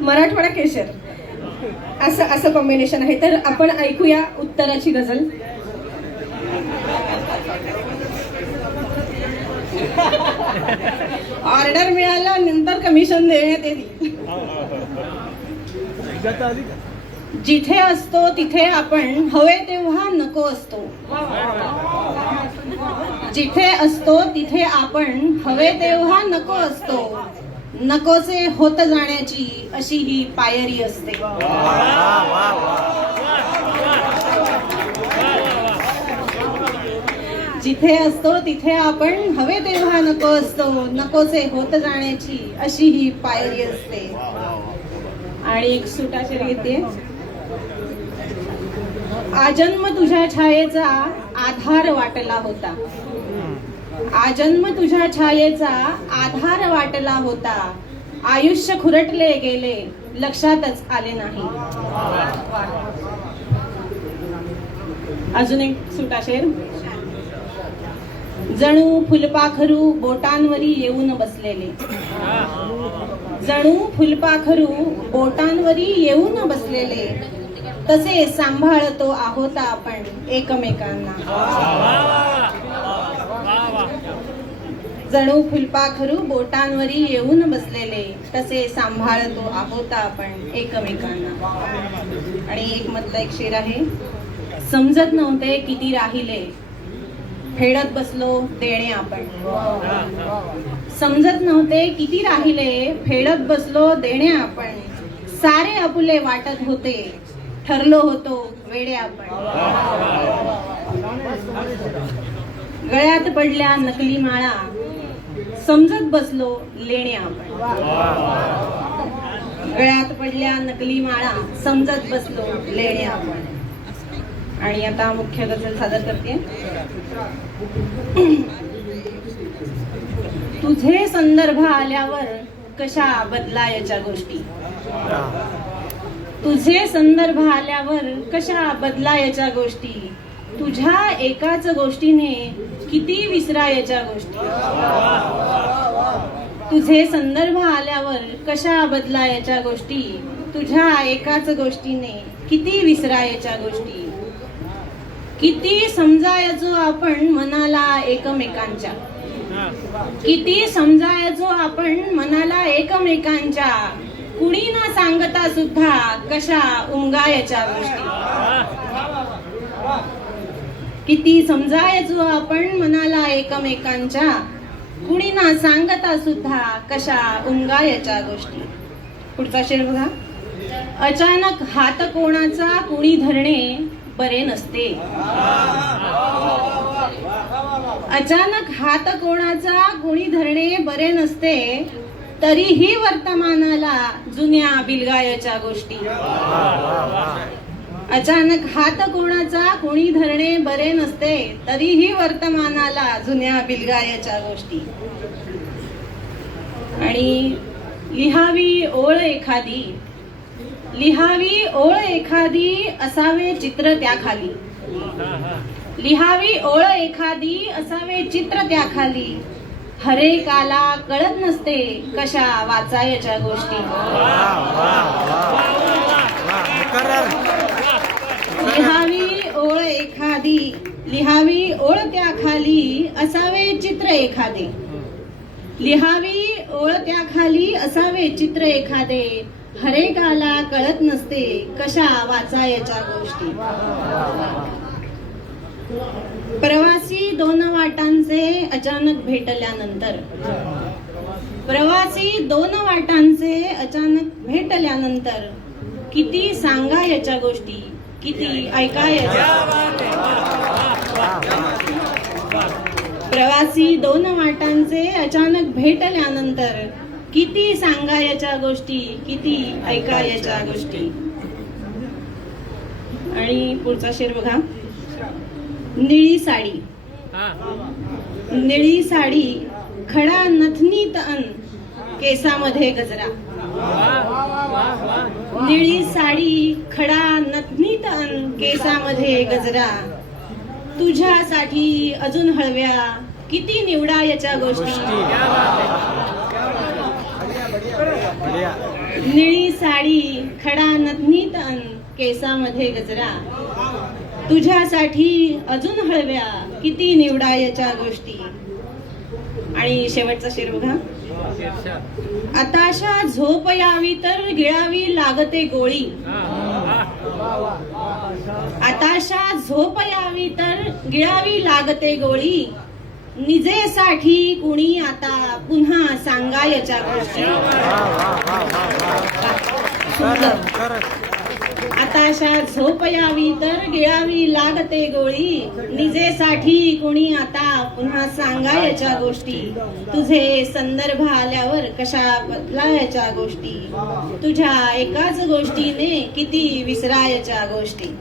मराठवाडा केशर असं असं कॉम्बिनेशन आहे. तर आपण ऐकूया उत्तराची गझल. ऑर्डर मिळाल्यानंतर कमिशन देण्यात येईल. जिथे असतो तिथे आपण हवे तेव्हा नको असतो. जिथे असतो तिथे आपण हवे तेव्हा नको असतो. नकोसे होत जाण्याची अशी ही पायरी असते. जिथे असतो तिथे आपण हवे तेव्हा नको असतो. नकोसे होत जाण्याची अशी ही पायरी असते. आणि एक सुटाशेर घेते. आजन्म तुझ्या छायेचा आधार वाटला होता. आजन्म तुझ्या छायेचा आधार वाटला होता. आयुष्य खुरटले गेले लक्षातच आले नाही. अजून एक सुटाशेर. जणू फुलपाखरू बोटांवरी येऊन बसलेले. जणू फुलपाखरू बोटांवरी येऊन बसलेले. तसे सांभाळतो आहोत आपण एकमेकांना. जणू फुलपाखरू बोटांवरी येऊन बसलेले. तसे सांभाळतो आहोत आपण एकमेकांना. आणि एक मधला एक शेर आहे. समजत नव्हते किती राहिले फेडत बसलो देणे आपण. समजत नव्हते किती राहिले फेडत बसलो देणे आपण. सारे आपुले वाटत होते ठरलो होतो वेडे आपण. गळ्यात पडल्या नकली माळा समजत बसलो लेणे आपण. गळ्यात पडल्या नकली माळा समजत बसलो लेणे आपण. आणि आता मुख्य गझल सादर करते. तुझे संदर्भ आल्यावर कशा बदलायच्या गोष्टी. तुझे संदर्भ आल्यावर कशा बदलायच्या गोष्टी. तुझ्या एकाच गोष्टीने किती विसरायच्या गोष्टी. तुझे संदर्भ आल्यावर कशा बदलायच्या गोष्टी. तुझ्या एकाच गोष्टीने किती विसरायच्या गोष्टी. किती समजायचो आपण मनाला एकमेकांच्या. किती समजायचो आपण मनाला एकमेकांच्या. कुणी ना सांगता सुद्धा कशा उमगायच्या गोष्टी. किती समजायचो आपण मनाला एकमेकांच्या. कुणी ना सांगता सुद्धा कशा उमगायच्या गोष्टी. पुढचा शेर बघा. अचानक हात कोणाचा कुणी धरणे बरे नसते. अचानक हात कोणाचा कुणी धरणे बरे नसते. तरीही वर्तमानाला जुन्या बिलगायच्या गोष्टी. अचानक हात कोणाचा कुणी धरणे बरे नसते. तरीही वर्तमानाला जुन्या बिलगायच्या गोष्टी. आणि लिहावी ओळ एखादी. लिहावी ओळ एखादी असावे चित्र त्याखाली. लिहावी ओळ एखादी असावे चित्र त्याखाली. हरेकाला कळत नसते कशा वाचायच्या गोष्टी. लिहावी ओळ एखादी. लिहावी ओळ त्याखाली असावे चित्र एखादे. लिहावी ओळ त्याखाली असावे चित्र एखादे. हरेकाला कळत नसते कशा वाचायच्या गोष्टी. प्रवासी दोन वाटांचे अचानक भेटल्यानंतर. प्रवासी दोन वाटांचे अचानक भेटल्यानंतर किती सांगायच्या गोष्टी किती ऐकायच्या. प्रवासी दोन वाटांचे अचानक भेटल्यानंतर किती सांगायच्या गोष्टी किती ऐकायच्या गोष्टी. आणि पुढचा शेर बघा. निळी साडी. निळी साडी खडा नथनीत अन केसामध्ये गजरा. निळी साडी खडा नथनीत अन केसामध्ये गजरा. तुझ्यासाठी अजून हळव्या किती निवडायच्या गोष्टी. निळी साडी, खडा नथनीत अन केसामध्ये गजरा, तुझ्यासाठी अजून हळव्या किती निवडायच्या गोष्टी. आणि शेवटचा शेर बघा. आताशा झोप यावी तर गिळावी लागते गोळी. आताशा झोप यावी तर गिळावी लागते गोळी. निजेसाठी कुणी आता पुन्हा सांगायच्या गोष्टी. सुंदर. आताशा झोप यावी तर गिळावी लागते गोळी. निजेसाठी कुणी आता पुन्हा सांगायच्या गोष्टी. तुझे संदर्भ आल्यावर कशा बदलायच्या गोष्टी. तुझ्या एकाच गोष्टीने किती विसरायच्या गोष्टी.